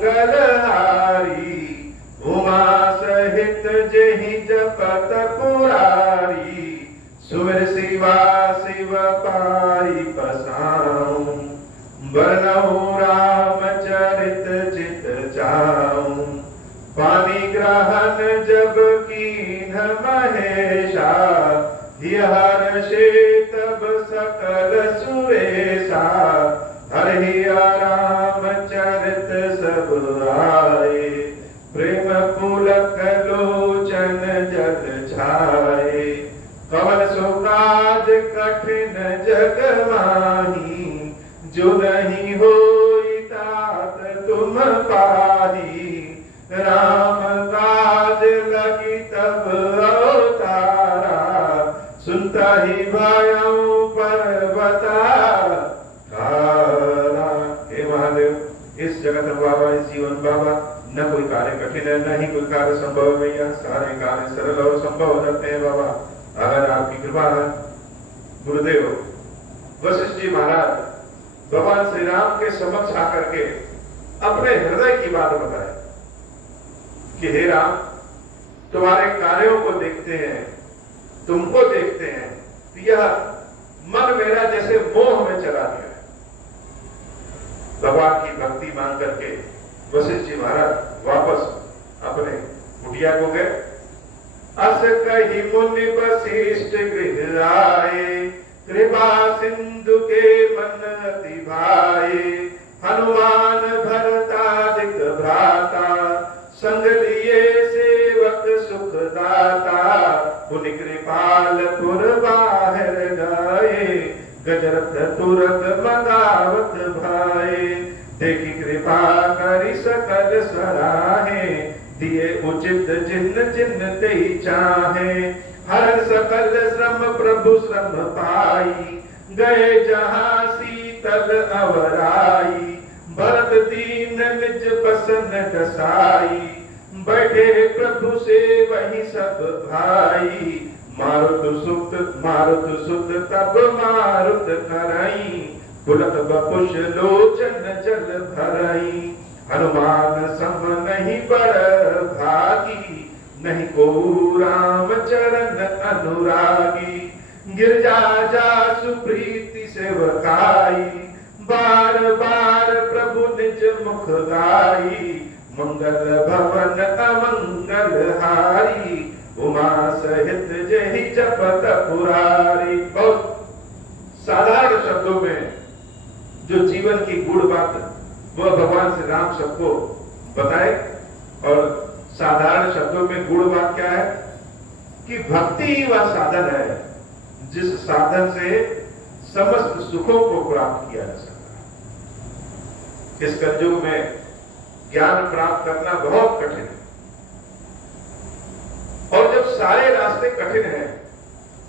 मंगलहारी, उमा सहित जेहि जपत पुरारी, सुमिर शिवा शिव पाई पसाऊं, बरनऊ रामचरित चित जाऊं, पानी ग्रहण जब कीन्ह महेशा, हर्षे तब सकल सुरेशा, हरि रामचरित सब आए, प्रेम पुलक लोचन जल छाए, कवन सुकाज कठिन जग माही, जो नहीं होई तात तुम पाही, राम काज लगी तब अवतारा, सुनता ही भयऊ पर्वतारा। हे महादेव, इस जगत में बाबा, इस जीवन बाबा, न कोई कार्य कठिन है, न ही कोई कार्य संभव है भैया, सारे कार्य सरल और संभव हो जाते हैं बाबा, अगर आपकी कृपा है। गुरुदेव वशिष्ठ जी महाराज भगवान श्री राम के समक्ष आकर के अपने हृदय की बात बताए कि हे राम, तुम्हारे कार्यों को देखते हैं, तुमको देखते हैं, यह मन मेरा जैसे मोह में चला गया है। भगवान की भक्ति मांग करके वशिष्ठ जी महाराज वापस अपने कुटिया को गए। अस कही मुनि वशिष्ठ गृह आए, कृपा सिंधु के मन अति भाए, हनुमान भरतादिक भ्राता, संग लिए सेवक सुख दाता, पुनि कृपाल पुर बाहर गाए, गजरथ तुरत मगावत भाए, देखी कृपा करी सकल सराहे, दिए उचित जिन्न जिन्न ते चाहे, हर सकल श्रम प्रभु श्रम पाई, गए जहां शीतल अवराई, भरत दीन निज बसन दसाई, बैठे प्रभु से वही सब भाई, मारुत सुत तब मारुत करई, पुलक बपुष लोचन जल भरई, हनुमान सम नहीं बड़ भागी, नहीं को राम चरण अनुरागी, गिरजा जा सुप्रीति सेवकाई, बार बार प्रभु निज मुख गाई, मंगल भवन अमंगल हारी, उमा सहित जहि जपत पुरारी। बहुत साधारण शब्दों में जो जीवन की गुड़ बात वह भगवान श्री राम सबको बताए, और साधारण शब्दों में गुड़ बात क्या है कि भक्ति ही वह साधन है जिस साधन से समस्त सुखों को प्राप्त किया जा सकता है। इस कलयुग में ज्ञान प्राप्त करना बहुत कठिन है, और जब सारे रास्ते कठिन हैं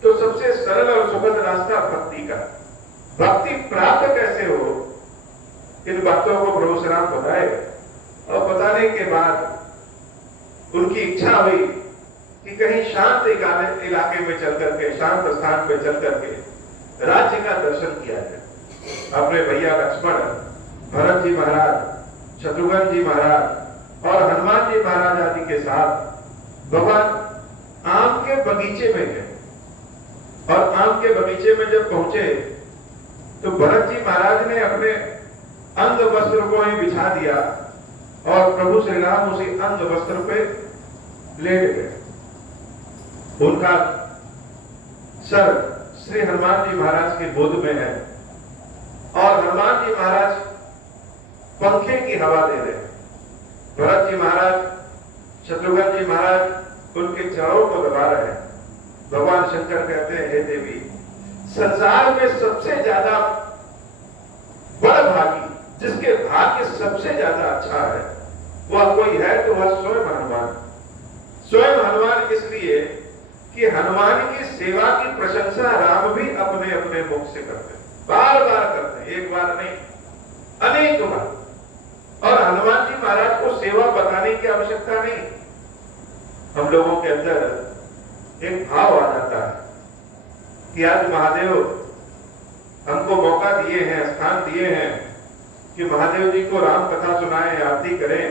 तो सबसे सरल और सुखद रास्ता भक्ति का। भक्ति प्राप्त कैसे हो, इन बातों को प्रभु श्री राम बताए, और बताने के बाद उनकी इच्छा हुई कि कहीं शांत इलाके में चल करके, शांत स्थान पर चल करके राज्य का दर्शन किया जाए। अपने भैया लक्ष्मण, भरत जी महाराज, शत्रुघ्न जी महाराज और हनुमान जी महाराज आदि के साथ भगवान आम के बगीचे में गए, और आम के बगीचे में जब पहुंचे तो भरत जी महाराज ने अपने अंग वस्त्र को ही बिछा दिया, और प्रभु श्री राम उसी अंग वस्त्र पे लेट गए। उनका सर श्री हनुमान जी महाराज के गोद में है, और हनुमान जी महाराज पंखे की हवा दे रहे हैं। भरत जी महाराज, शत्रुघ्न जी महाराज उनके चरणों को दबा रहे हैं। भगवान शंकर कहते हैं, हे देवी, संसार में सबसे ज्यादा बड़ भागी, जिसके भाग्य सबसे ज्यादा अच्छा है, वह कोई है तो वह स्वयं हनुमान। स्वयं हनुमान इसलिए कि हनुमान की सेवा की प्रशंसा राम भी अपने अपने मुख से करते हैं, बार बार करते हैं, एक बार नहीं अनेक बार। और हनुमान जी महाराज को सेवा बताने की आवश्यकता नहीं। हम लोगों के अंदर एक भाव आ जाता है कि आज महादेव हमको मौका दिए हैं, स्थान दिए हैं, कि महादेव जी को राम कथा सुनाएं, आरती करें,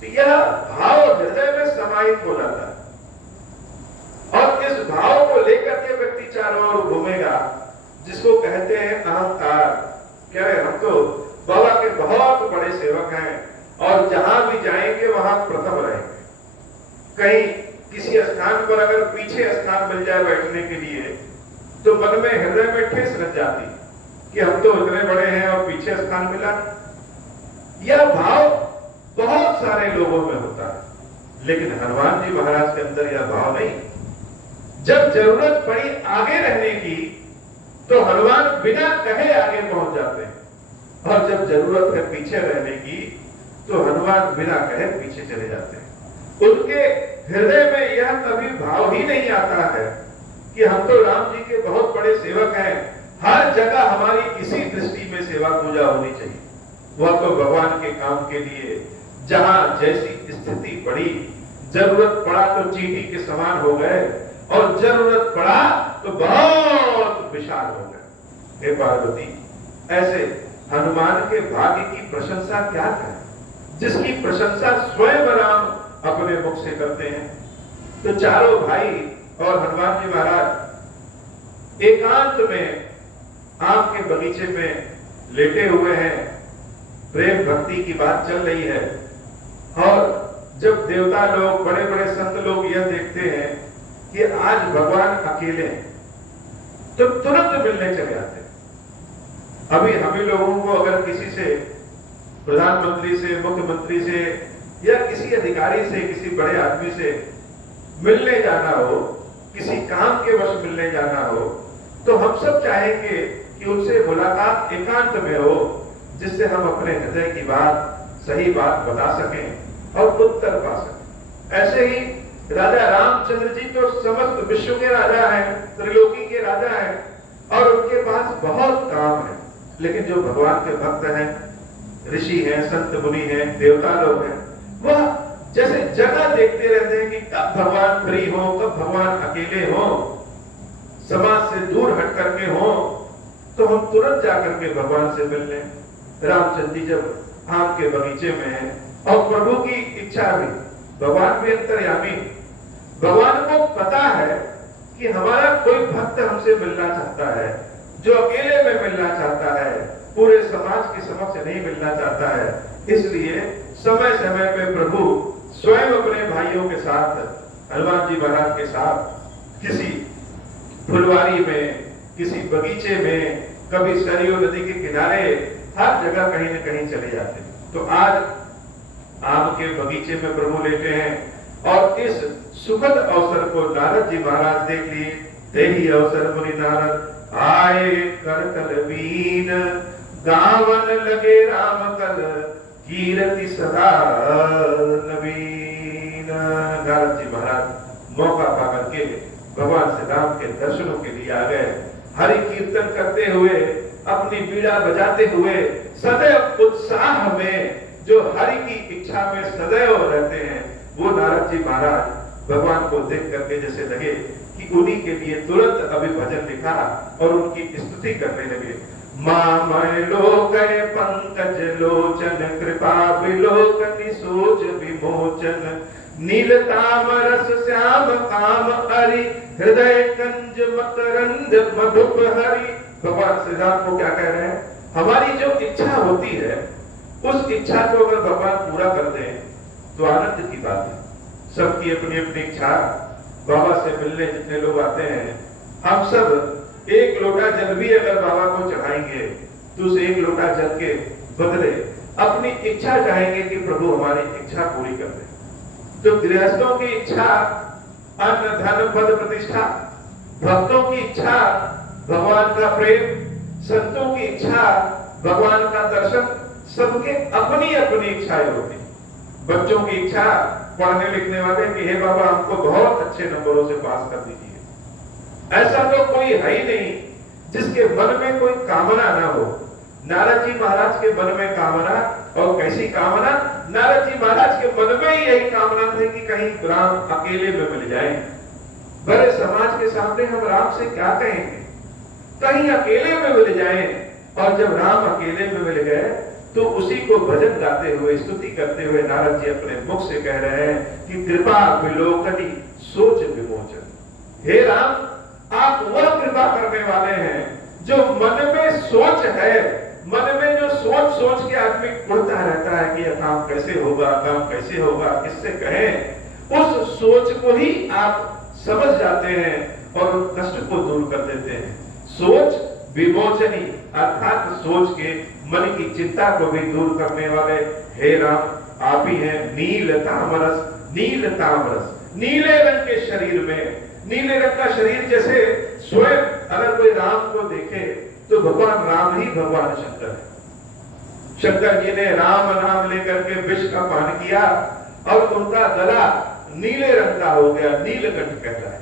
तो यह भाव हृदय में समाहित हो जाता है और इस भाव को लेकर के व्यक्ति चारों ओर घूमेगा, जिसको कहते हैं अहंकार। क्या है, हम तो बाबा के बहुत बड़े सेवक हैं और जहां भी जाएंगे वहां प्रथम रहेंगे। कहीं किसी स्थान पर अगर पीछे स्थान मिल जाए बैठने के लिए तो मन में, हृदय में ठेस लग जाती कि हम तो इतने बड़े हैं और पीछे स्थान मिला। यह भाव बहुत सारे लोगों में होता है, लेकिन हनुमान जी महाराज के अंदर यह भाव नहीं। जब जरूरत पड़ी आगे रहने की तो हनुमान बिना कहे आगे पहुंच जाते हैं, और जब जरूरत है पीछे रहने की तो हनुमान बिना कहे पीछे चले जाते हैं। उनके हृदय में यह कभी भाव ही नहीं आता है कि हम तो राम जी के बहुत बड़े सेवक हैं, हर जगह हमारी इसी दृष्टि में सेवा पूजा होनी चाहिए। वह तो भगवान के काम के लिए जहां जैसी स्थिति पड़ी, जरूरत पड़ा तो चींटी के समान हो गए और जरूरत पड़ा तो बहुत विशाल हो गए। हे पार्वती, ऐसे हनुमान के भाग्य की प्रशंसा क्या करें, जिसकी प्रशंसा स्वयं राम अपने मुख से करते हैं। तो चारों भाई और हनुमान जी महाराज एकांत में आम के बगीचे में लेटे हुए हैं, प्रेम भक्ति की बात चल रही है। और जब देवता लोग, बड़े बड़े संत लोग यह देखते हैं कि आज भगवान अकेले हैं, तो तुरंत मिलने चले आते हैं। अभी हम ही लोगों को अगर किसी से, प्रधानमंत्री से, मुख्यमंत्री से या किसी अधिकारी से, किसी बड़े आदमी से मिलने जाना हो, किसी काम के वश मिलने जाना हो, तो हम सब चाहेंगे कि उनसे मुलाकात एकांत में हो, जिससे हम अपने हृदय की बात, सही बात बता सकें और उत्तर पा सकें। ऐसे ही राजा रामचंद्र जी तो समस्त विश्व के राजा हैं, त्रिलोकी के राजा हैं, और उनके पास बहुत काम है। लेकिन जो भगवान के भक्त हैं, ऋषि हैं, संत मुनि हैं, देवता लोग हैं, वह जैसे जगह देखते रहते हैं कि कब भगवान फ्री हो, कब भगवान अकेले हो, समाज से दूर हट करके हो, तो हम तुरंत जाकर के भगवान से मिल लें। रामचंद्र जी जब आम के बगीचे में हैं और प्रभु की इच्छा भी, भगवान भी अंतर्यामी, भगवान को पता है कि हमारा कोई भक्त हमसे मिलना चाहता है, जो अकेले में मिलना चाहता है, पूरे समाज के समक्ष नहीं मिलना चाहता है। इसलिए समय समय पे प्रभु स्वयं अपने भाइयों के साथ, हनुमान जी महाराज के साथ किसी फुलवारी में, किसी बगीचे में, कभी सरयू नदी के किनारे, हर जगह कहीं न कहीं चले जाते हैं। तो आज आम के बगीचे में प्रभु लेटे हैं और इस सुखद अवसर को नारद जी महाराज देख लिए। तेही अवसर मुनि नारद आए कर कल बीन, गावन लगे राम कल कीर्ति सदा नवीन। नारद जी महाराज मौका पाकर के भगवान श्री राम के दर्शनों के लिए आ गए। हरि कीर्तन करते हुए, अपनी बीड़ा बजाते हुए, सदैव उत्साह में, जो हरि की इच्छा में सदैव रहते हैं, वो नारद जी महाराज भगवान को देख करके जैसे लगे कि उन्हीं के लिए तुरंत अभी भजन लिखा और उनकी स्तुति करने लगे। मामय लोकय पंकज लोचन, कृपा विलोकनि सोच विमोचन, नीलतामरस श्याम काम हरि, हृदय कंज मकरंद मधुप हरि। भगवान श्री राम को क्या कह रहे हैं? हमारी जो इच्छा होती है, उस इच्छा को अगर भगवान पूरा कर दें तो आनंद की बात है। सबकी अपनी अपनी इच्छा। बाबा से मिलने जितने लोग आते हैं, हम सब एक लोटा जल भी अगर बाबा को चढ़ाएंगे तो उस एक लोटा जल के बदले अपनी इच्छा चाहेंगे कि प्रभु हमारी इच्छा पूरी कर दे। तो गृहस्थों की इच्छा अन्न धन पद प्रतिष्ठा, भक्तों की इच्छा भगवान का प्रेम, संतों की इच्छा भगवान का दर्शन, सबके अपनी अपनी इच्छाएं होती। बच्चों की इच्छा पढ़ने लिखने वाले कि हे बाबा हमको बहुत अच्छे नंबरों से पास कर दीजिए। ऐसा तो कोई है ही नहीं जिसके मन में कोई कामना ना हो। नारद जी महाराज के मन में कामना, और कैसी कामना? नारद जी महाराज के मन में ही यही कामना थी कि कहीं राम अकेले में मिल जाए। बड़े समाज के सामने हम राम से क्या कहेंगे? कहीं अकेले में मिल जाए। और जब राम अकेले में मिल गए तो उसी को भजन गाते हुए, स्तुति करते हुए नारद जी अपने मुख से कह रहे हैं कि कृपा विलोकनी सोच विमोचन। हे राम, आप वह कृपा करने वाले हैं जो मन में सोच है, मन में जो सोच सोच के आदमी उड़ता रहता है कि यह काम कैसे होगा, काम कैसे होगा, किससे कहें, उस सोच को ही आप समझ जाते हैं और कष्ट को दूर कर देते हैं। सोच विमोचनी अर्थात सोच के मन की चिंता को भी दूर करने वाले हे राम, आप ही हैं। नील तामरस, नील तामरस, नीले रंग के शरीर में, नीले रंग का शरीर जैसे स्वयं अगर कोई राम को देखे तो भगवान राम ही भगवान शंकर है। शंकर जी ने राम नाम लेकर के विष का पान किया और उनका गला नीले रंग का हो गया, नीलकंठ कहता है।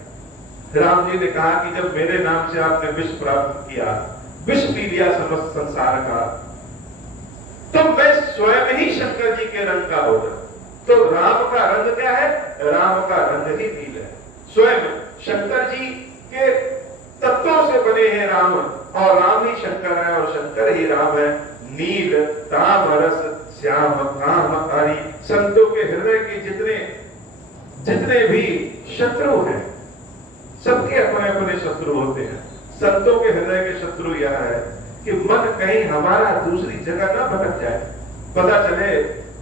राम जी ने कहा कि जब मेरे नाम से आपने विष प्राप्त किया, विष पी लिया समस्त संसार का, तो मैं स्वयं ही शंकर जी के रंग का होगा। तो राम का रंग क्या है? राम का रंग ही नील है। स्वयं शंकर जी के तत्वों से बने हैं राम, और राम ही शंकर है और शंकर ही राम है। नील तामरस श्याम काम हरि। संतों के हृदय के जितने भी शत्रु हैं, सबके अपने अपने शत्रु होते हैं। संतों के हृदय के शत्रु यह है कि मन कहीं हमारा दूसरी जगह ना भटक जाए। पता चले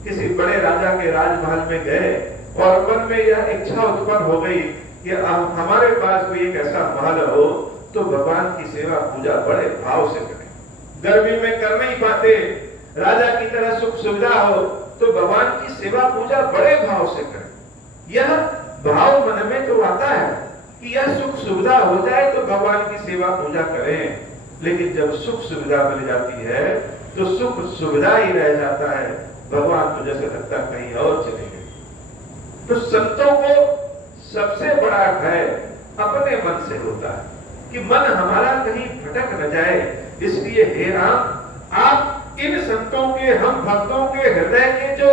किसी बड़े राजा के राजमहल में गए और मन में यह इच्छा उत्पन्न हो गई कि हमारे पास भी एक ऐसा महल हो तो भगवान की सेवा पूजा बड़े भाव से करें। गर्मी में कर नहीं पाते, राजा की तरह सुख सुविधा हो तो भगवान की सेवा पूजा बड़े भाव से करें। यह भाव मन में तो आता है कि यह सुख सुविधा हो जाए तो भगवान की सेवा पूजा करें, लेकिन जब सुख सुविधा मिल जाती है तो सुख सुविधा ही रह जाता है, भगवान तो जैसे लगता कहीं और चले गए। तो संतों को सबसे बड़ा भय अपने मन से होता है कि मन हमारा कहीं भटक न जाए। इसलिए हे राम, आप इन संतों के, हम भक्तों के हृदय के जो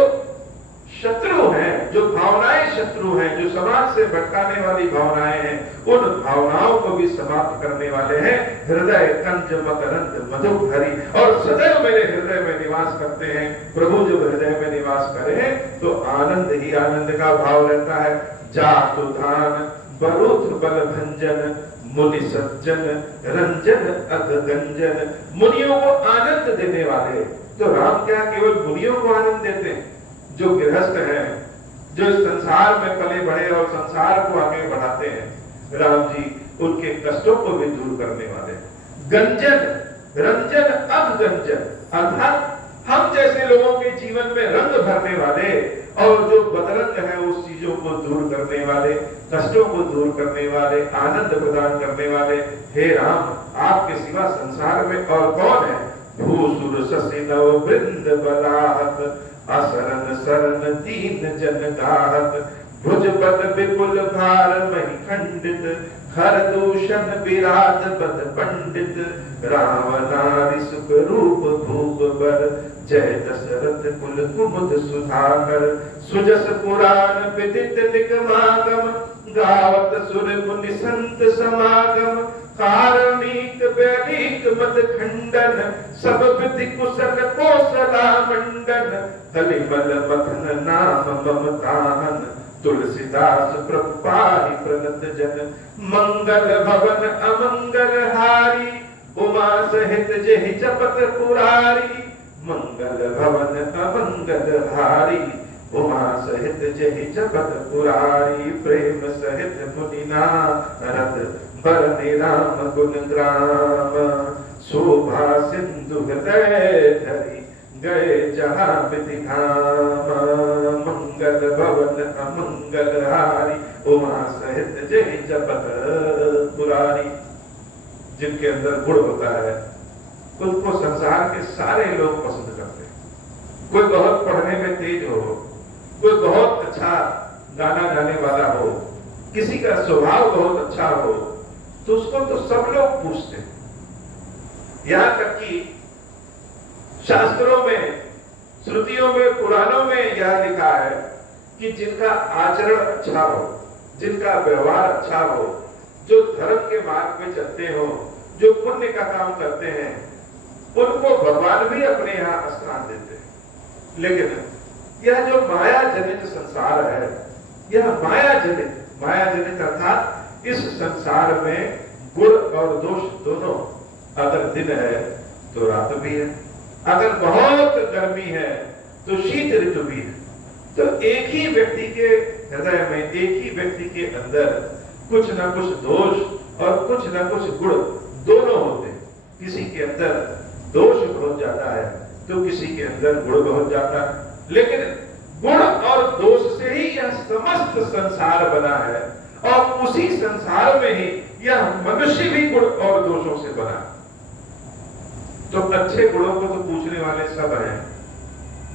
शत्रु हैं, जो भावनाएं शत्रु हैं, जो समाज से भटकाने वाली भावनाएं हैं, उन भावनाओं को भी समाप्त करने वाले हैं। हृदय कंज मकरंद मधुर हरि, और सदैव मेरे हृदय में निवास करते हैं। प्रभु जब हृदय में निवास करें तो आनंद ही आनंद का भाव रहता है। जातु धान बरुथ बल भंजन, मुनि सज्जन रंजन अग गंजन। मुनियों को आनंद देने वाले। तो राम क्या केवल मुनियों को आनंद देते हैं? जो गृहस्थ हैं, जो इस संसार में पले बढ़े और संसार को आगे बढ़ाते हैं, राम जी उनके कष्टों को भी दूर करने वाले। गंजन रंजन अग गंजन अर्थात हम जैसे लोगों के जीवन में रंग भरने वाले और जो बदरंग है उस चीजों को दूर करने वाले, कष्टों को दूर करने वाले, आनंद प्रदान करने वाले। हे राम, आपके सिवा संसार में और कौन है? भूसुर शशि नव वृंद बलाहत, असरन सरन दीन जन गाहत। भुज पद विपुल भार मही खंडित, हर दूषण विराज बद पंडित। राम नारी सुख रूप भूप बर, जय दशरथ कुल कुमुद सुधाकर। सुजस पुराण विदित निगमागम, गावत सुर मुनि संत समागम। कारणिक वैदिक मत खंडन, सब विधि कुशल कौशला मंडन। कलिमल मथन नाम ममताहन, तुलसीदास प्रभु पाहि प्रणत जन। मंगल भवन अमंगल हारी, उमा सहित जेहि जपत पुरारी। मंगल भवन अमंगल हारी, उमा सहित जेहि जपत पुरारी। प्रेम सहित मुनि नारद, बरने राम गुण ग्राम। शोभा सिंधु हृदय धरी, गए जहां विधि धाम। मंगल भवन अमंगल हारी, उमा सहित जेहि जपत पुरारी। जिनके अंदर गुण होता है उसको संसार के सारे लोग पसंद करते हैं। कोई बहुत पढ़ने में तेज हो, कोई बहुत अच्छा गाना गाने वाला हो, किसी का स्वभाव बहुत अच्छा हो, तो उसको तो सब लोग पूछते हैं। यहां तक कि शास्त्रों में, श्रुतियों में, पुराणों में यह लिखा है कि जिनका आचरण अच्छा हो, जिनका व्यवहार अच्छा हो, जो धर्म के मार्ग में चलते हो, जो पुण्य का काम करते हैं, उनको भगवान भी अपने यहाँ स्नान देते हैं। लेकिन यह जो माया जनित संसार है, यह माया जनित अर्थात इस संसार में गुण और दोष दोनों, अगर दिन है तो रात भी है, अगर बहुत गर्मी है तो शीत ऋतु भी है। तो एक ही व्यक्ति के हृदय में, एक ही व्यक्ति के अंदर कुछ न कुछ दोष और कुछ न कुछ गुण दोनों होते हैं। किसी के अंदर दोष बहुत जाता है तो किसी के अंदर गुण बहुत जाता है। लेकिन गुण और दोष से ही यह समस्त संसार बना है और उसी संसार में ही यह मनुष्य भी गुण और दोषों से बना। तो अच्छे गुणों को तो पूछने वाले सब हैं,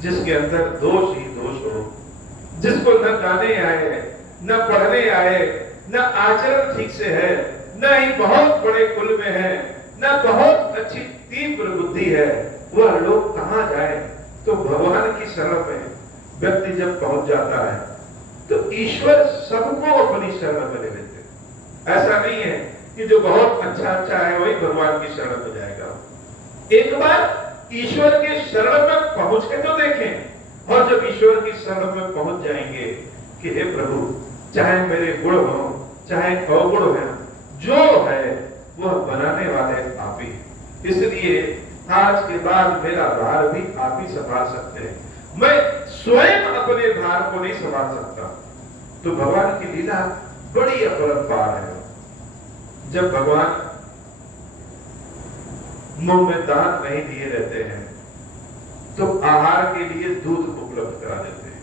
जिसके अंदर दोष ही दोष हो, जिसको न गाने आए, न पढ़ने आए, न आचरण ठीक से है, न ही बहुत बड़े कुल में है, न बहुत अच्छी तीव्र बुद्धि है, वह लोग कहां जाए। तो भगवान की शरण में व्यक्ति जब पहुंच जाता है तो ईश्वर सबको अपनी शरण में ले लेते हैं। ऐसा नहीं है कि जो बहुत अच्छा है वही भगवान की शरण में जाएगा। एक बार ईश्वर के शरण में पहुंच के तो देखें, और जब ईश्वर की शरण में पहुंच जाएंगे कि हे प्रभु, चाहे मेरे गुण हो चाहे अवगुण हो, जो है वह बनाने वाले आप ही। इसलिए आज के बाद मेरा भार भी आप ही संभाल सकते हैं, मैं स्वयं अपने भार को नहीं संभाल सकता। तो भगवान की लीला बड़ी अपरंपार है। जब भगवान मुंह में दांत नहीं दिए रहते हैं तो आहार के लिए दूध उपलब्ध करा देते हैं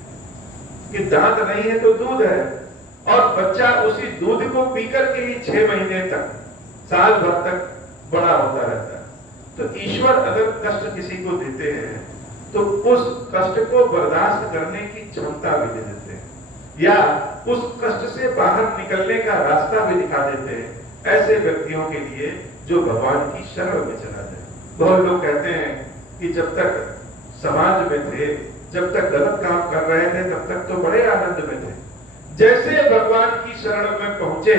कि दांत नहीं है तो दूध है, और बच्चा उसी दूध को पीकर के ही 6 महीने तक, साल भर तक बड़ा होता रहता है। तो ईश्वर अगर कष्ट किसी को देते हैं तो उस कष्ट को बर्दाश्त करने की क्षमता भी दे देते हैं, या उस कष्ट से बाहर निकलने का रास्ता भी दिखा देते हैं ऐसे व्यक्तियों के लिए जो भगवान की शरण में चला जाए। बहुत लोग कहते हैं कि जब तक समाज में थे, जब तक गलत काम कर रहे थे, तब तक तो बड़े आनंद में थे। जैसे भगवान की शरण में पहुंचे,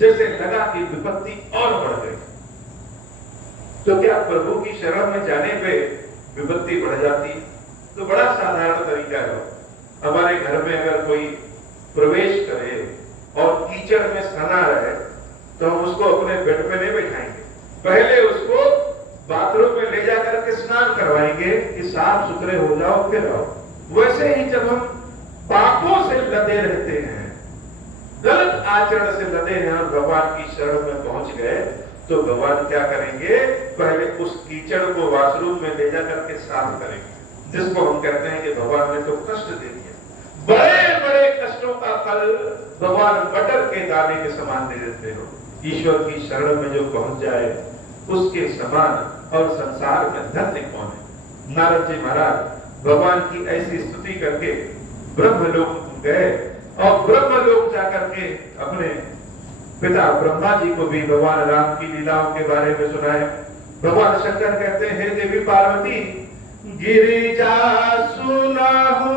जैसे लगा कि विपत्ति और बढ़ गई। तो क्या प्रभु की शरण में जाने पे विपत्ति बढ़ जाती? तो बड़ा साधारण तरीका है। हमारे घर में अगर कोई प्रवेश करे और कीचड़ में सना रहे तो हम उसको अपने बेड पे नहीं बैठाएंगे, पहले उसको बाथरूम में ले जाकर के स्नान करवाएंगे कि साफ सुथरे हो जाओ फिर आओ। वैसे ही जब हम पापों से लदे रहते हैं, गलत आचरण से लदे हैं और भगवान की शरण में पहुंच गए, तो भगवान क्या करेंगे? पहले उस कीचड़ को वॉशरूम में ले जाकर के साफ करेंगे, जिसको हम कहते हैं कि भगवान ने तो कष्ट दे दिया। बड़े बड़े कष्टों का फल भगवान मटर के दाने के समान दे देते हो। ईश्वर की शरण में जो पहुंच जाए उसके समान और संसार में धन्य कौन है। नारद जी महाराज भगवान की ऐसी स्तुति करके ब्रह्मलोक गए और ब्रह्मलोक जाकर के अपने पिता ब्रह्मा जी को भी भगवान राम की लीलाओं के बारे में सुनाए। भगवान शंकर कहते हैं, हे देवी पार्वती, गिरिजा सुनाहु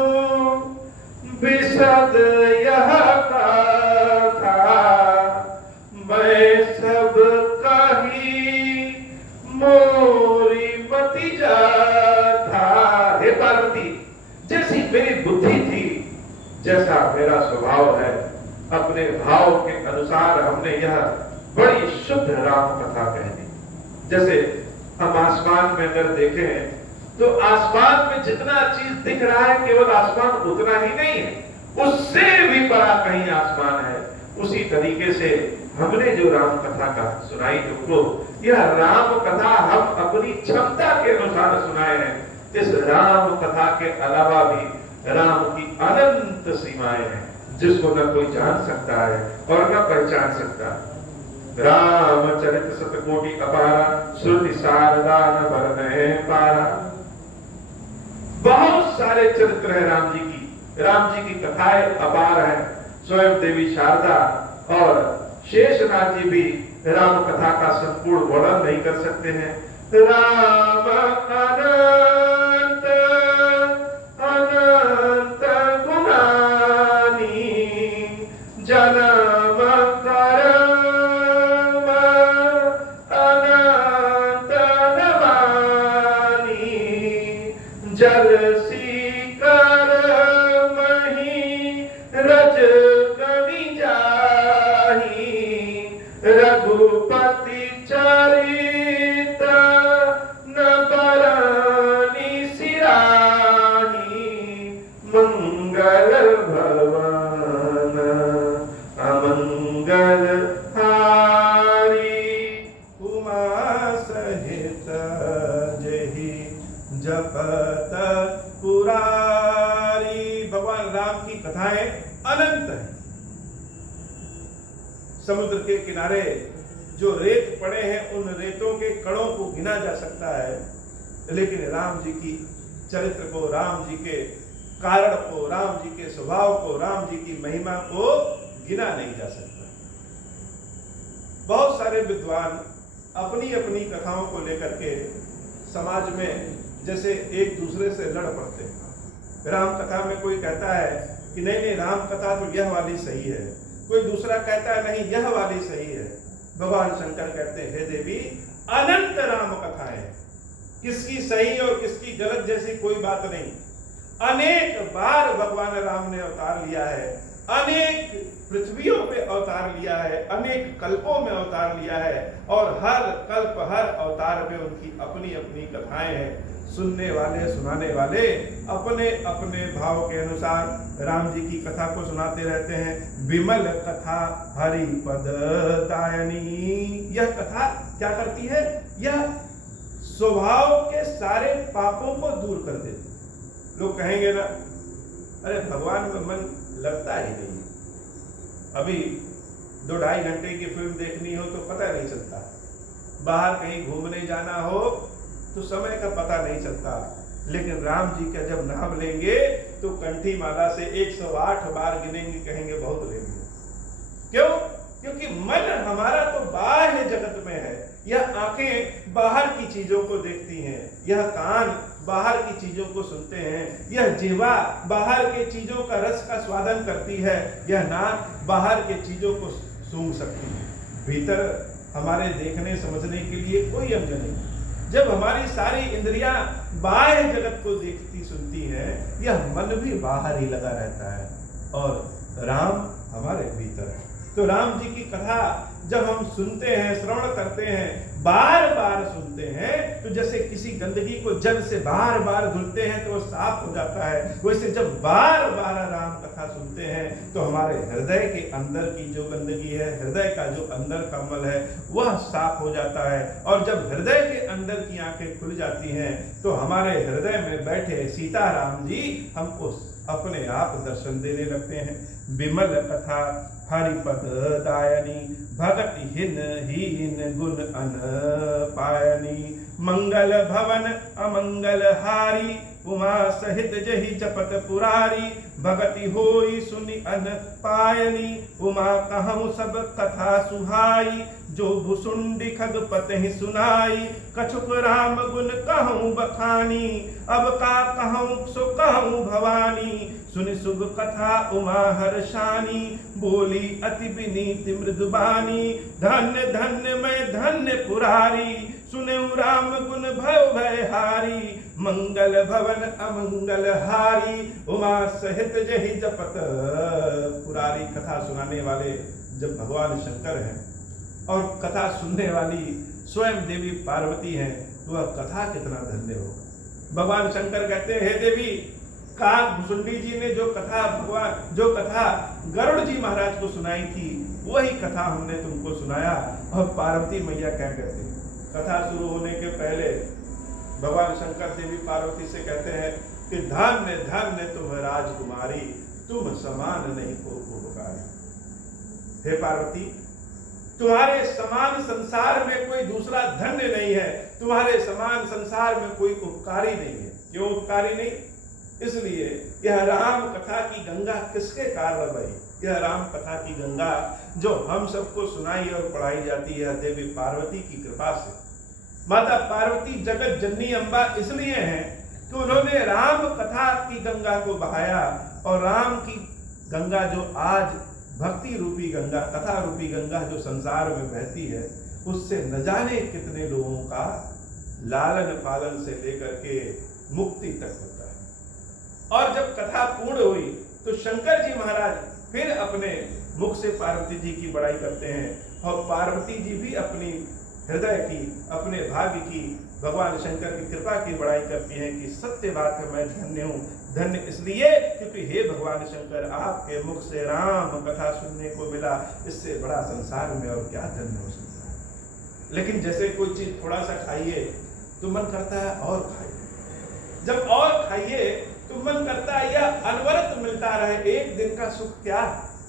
विशद यह कथा, मैं सब कही मोरी मति जाथा। हे पार्वती, जैसी मेरी बुद्धि थी, जैसा मेरा स्वभाव है, अपने भाव के अनुसार हमने यह बड़ी शुद्ध राम कथा कह दी। जैसे हम आसमान में अगर देखें तो आसमान में जितना चीज दिख रहा है केवल आसमान उतना ही नहीं है, उससे भी बड़ा कहीं आसमान है। उसी तरीके से हमने जो राम कथा का सुनाई तुमको, यह राम कथा हम अपनी क्षमता के अनुसार सुनाए हैं। इस राम कथा के अलावा भी राम की अनंत सीमाएं हैं, जिसको न कोई जान सकता है और न पहचान सकता। रामचरित शतकोटि अपारा, श्रुति शारदा न वर्णये पारा। बहुत सारे चरित्र है राम जी की, राम जी की कथाएं अपार है। स्वयं देवी शारदा और शेषनाग जी भी राम कथा का संपूर्ण वर्णन नहीं कर सकते हैं। राम अनंत अनंत गुणानी, जन्म कर्म अनंत नवानी। मंगल भवन अमंगल हारी। उमा सहित जहि जपत पुरारी। भगवान राम की कथाएं अनंत हैं। समुद्र के किनारे जो रेत पड़े हैं उन रेतों के कणों को गिना जा सकता है, लेकिन राम जी की चरित्र को, राम जी के कारण को, राम जी के स्वभाव को, राम जी की महिमा को गिना नहीं जा सकता। बहुत सारे विद्वान अपनी अपनी कथाओं को लेकर के समाज में जैसे एक दूसरे से लड़ पड़ते हैं। राम कथा में कोई कहता है कि नहीं नहीं राम कथा तो यह वाली सही है, कोई दूसरा कहता है नहीं यह वाली सही है। भगवान शंकर कहते हैं हे देवी अनंत राम कथाएं, किसकी सही और किसकी गलत जैसी कोई बात नहीं। अनेक बार भगवान राम ने अवतार लिया है, अनेक पृथ्वियों पे अवतार लिया है, अनेक कल्पों में अवतार लिया है, और हर कल्प हर अवतार में उनकी अपनी अपनी कथाएं हैं। सुनने वाले सुनाने वाले अपने अपने भाव के अनुसार राम जी की कथा को सुनाते रहते हैं। विमल कथा हरि पद दायनी। यह कथा क्या करती है? यह स्वभाव के सारे पापों को दूर कर देती है। लोग कहेंगे ना अरे भगवान में मन लगता ही नहीं। अभी 2-2.5 घंटे की फिल्म देखनी हो तो पता नहीं चलता, बाहर कहीं घूमने जाना हो तो समय का पता नहीं चलता, लेकिन राम जी का जब नाम लेंगे तो कंठी माला से 108 बार गिनेंगे, कहेंगे बहुत लेंगे। क्यों? क्योंकि मन हमारा तो बाह्य जगत में है। यह आंखें बाहर की चीजों को देखती हैं, यह कान बाहर की चीजों को सुनते हैं, यह जिह्वा बाहर के चीजों का रस का स्वादन करती है, यह नाक बाहर के चीजों को सूंघ सकती है। भीतर हमारे देखने समझने के लिए कोई अंग नहीं। जब हमारी सारी इंद्रियां बाह्य जगत को देखती सुनती हैं, यह मन भी बाहर ही लगा रहता है, और राम हमारे भीतर है। तो राम जी की कथा जब हम सुनते हैं, श्रवण करते हैं, बार बार सुनते हैं, तो जैसे किसी गंदगी को जल से बार बार धुलते हैं तो वो साफ हो जाता है, वैसे जब बार बार राम कथा सुनते हैं तो हमारे हृदय के अंदर की जो गंदगी है, हृदय का जो अंदर का मल है, वह साफ हो जाता है। और जब हृदय के अंदर की आंखें खुल जाती हैं तो हमारे हृदय में बैठे सीताराम जी हमको अपने आप दर्शन देने लगते हैं। विमल कथा हरिपद दायनी, भगत हिन हीन गुण अन पायनी। मंगल भवन अमंगल हारी, उमा सहित जहि जपत पुरारी। भगति होई सुनि अन पायनी, उमा कहूँ सब कथा सुहाई। जो भुसुंडी खगपति सुनाई, कछुक राम गुण कहूँ बखानी। अब का कहूँ सो कहूँ भवानी, सुनि शुभ कथा उमा हर्षानी। बोली अति विनीत मृदुबानी, धन्य धन्य मैं धन्य पुरारी। सुने राम गुण भय भयहारी, मंगल भवन अमंगल हारी। उमा सहित जहि जपत पुरारी। कथा सुनाने वाले जब भगवान शंकर हैं और कथा सुनने वाली स्वयं देवी पार्वती हैं, तो वह कथा कितना धन्य होगा। भगवान शंकर कहते हैं हे देवी, काक भुसुंडी जी ने जो कथा गरुड़ जी महाराज को सुनाई थी, वही कथा हमने तुमको सुनाया। और पार्वती मैया क्या कहते हैं? कथा शुरू होने के पहले भगवान शंकर देवी पार्वती से कहते हैं कि धन्य धन्य तुम राजकुमारी, तुम समान नहीं को उपकारी। हे पार्वती, तुम्हारे समान संसार में कोई दूसरा धन्य नहीं है, तुम्हारे समान संसार में कोई उपकारी नहीं है। क्यों उपकारी नहीं? इसलिए यह राम कथा की गंगा किसके कारण बही? यह राम कथा की गंगा जो हम सबको सुनाई और पढ़ाई जाती है देवी पार्वती की कृपा से। माता पार्वती जगत जननी अम्बा इसलिए हैं कि उन्होंने राम कथा की गंगा को बहाया, और राम की गंगा जो आज भक्ति रूपी गंगा, कथा रूपी गंगा जो संसार में बहती है, उससे न जाने कितने लोगों का लालन पालन से लेकर के मुक्ति तक होता है। और जब कथा पूर्ण हुई तो शंकर जी महाराज फिर अपने मुख से पार्वती जी की बड़ाई करते हैं, और पार्वती जी भी अपनी हृदय की, अपने भाग्य की, भगवान शंकर की कृपा की बड़ाई करती हैं कि सत्य बात है, मैं धन्य हूँ, धन्य इसलिए क्योंकि हे भगवान शंकर, आपके मुख से राम कथा सुनने को मिला, इससे बड़ा संसार में और क्या धन्य हो सकता है। लेकिन जैसे कोई चीज थोड़ा सा खाइए तो मन करता है और खाइए, जब और खाइए तो मन करता है यह अनवरत मिलता रहे। एक दिन का सुख क्या,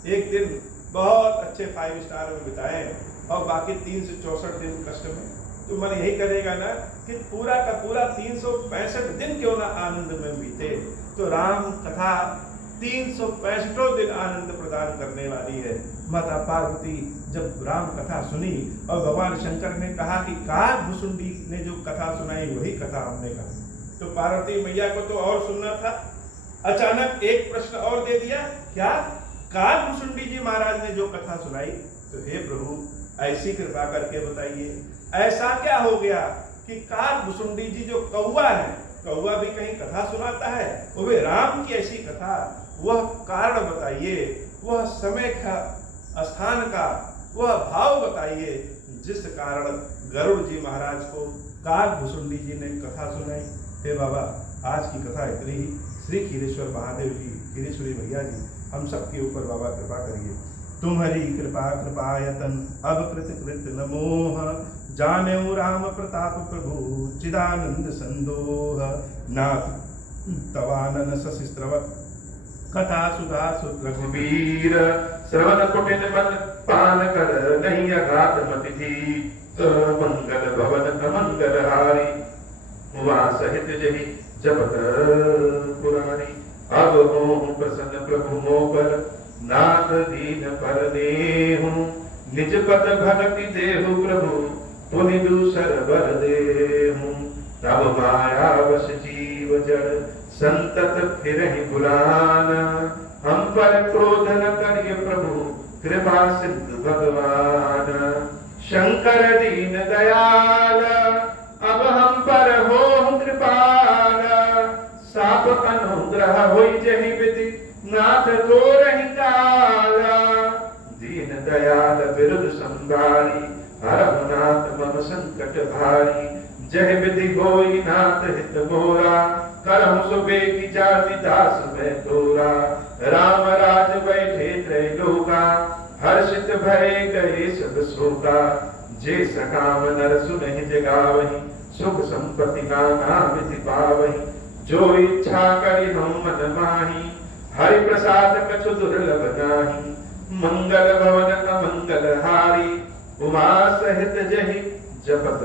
एक दिन बहुत अच्छे 5 स्टार में बिताए और बाकी 364 दिन कष्ट में, तो मन यही करेगा ना कि पूरा का पूरा 365 दिन क्यों ना आनंद में बीते। तो राम कथा 365 दिन आनंद प्रदान करने वाली है। माता पार्वती जब राम कथा सुनी और भगवान शंकर ने कहा कि काकभुसुंडी ने जो कथा सुनाई वही कथा हमने कहा, तो पार्वती मैया को तो और सुनना था। अचानक एक प्रश्न और दे दिया, क्या काकभुसुंडी जी महाराज ने जो कथा सुनाई? तो हे प्रभु ऐसी कृपा करके बताइए, ऐसा क्या हो गया कि काकभुसुंडी जी जो कौवा है, कौवा भी कहीं कथा सुनाता है, वो भी राम की ऐसी कथा, वह कारण बताइए, वह समय का, स्थान का वह भाव बताइए जिस कारण गरुड़ जी महाराज को काकभुसुंडी जी ने कथा सुनाई। हे बाबा, आज की कथा इतनी ही। श्री खीरेश्वर महादेव जी, खीरेश्वरी मैया जी, हम सबके ऊपर बाबा कृपा करिए। तुम्हारी कृपा कृपायतन अब कृत न मोह, जानेऊ राम प्रताप प्रभु चिदानंद संदोह। नाथ तवानन सशिस्त्रवत कथा सुधा सुत रघुवीर, श्रवण कुटिन मन पान कर नहीं अघात मति थी। मंगल भवन अमंगल हारी, हुआ सहित जही जपत पुरारी। अब हो प्रसन्न प्रभु मोपर, नाथ दीन पर देहु। निज पद भक्ति देहु प्रभु, पुनि दूसर बर देहु। तब माया वश जीव जड़, संतत फिरहि बुलाना। हम पर क्रोध न करिय प्रभु, कृपा सिद्ध भगवान। शंकर दीन दयाल, अब हम पर हो कृपाल। साप अनुग्रह होई जहि विधि, नाथ तो रही काला। दीन दयाल विरुद्ध संभारी, हरहु नाथ मम संकट भारी। जय विधि होई नाथ हित मोरा, करहु सुबेगी जाति दास में तोरा। राम राज बैठे त्रैलोका, हर्षित भय गए सब शोका। जे सकाम नर सुनहि जगावहि, सुख संपत्ति नाना विधि पावहि। जो इच्छा करि हम मन माही, हरि प्रसाद कछु दुर्लभ नाही। मंगल भवन अमंगल हारी, उमा सहित जहि जपत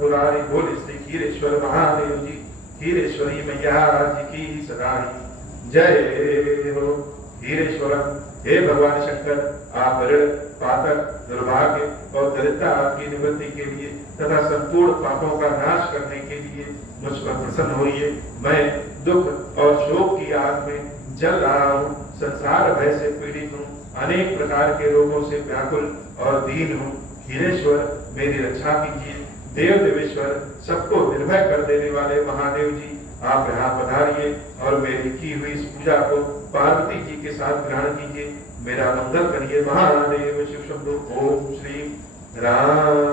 पुरारी। बोले श्री खीरेश्वर महादेव जी, खीरेश्वरी मैया जी की सदाई जय हो। खीरेश्वरम, हे भगवान शंकर, आप ऋण पातक दुर्भाग्य और दरिद्रता आपकी निवृत्ति के लिए तथा संपूर्ण पापों का नाश करने के लिए मुझ पर प्रसन्न होइए। मैं दुख और शोक की आग में जल रहा हूँ, संसार भय से पीड़ित हूँ, अनेक प्रकार के रोगों से व्याकुल और दीन हूँ। खीरेश्वर, मेरी रक्षा कीजिए। देव देवेश्वर, सबको निर्भय कर देने वाले महादेव जी, आप यहाँ पधारिए और मेरी की हुई इस पूजा को पार्वती जी के साथ ग्रहण कीजिए। मेरा मंगल करिए। महादेव शिव शंभु। ओम श्री राम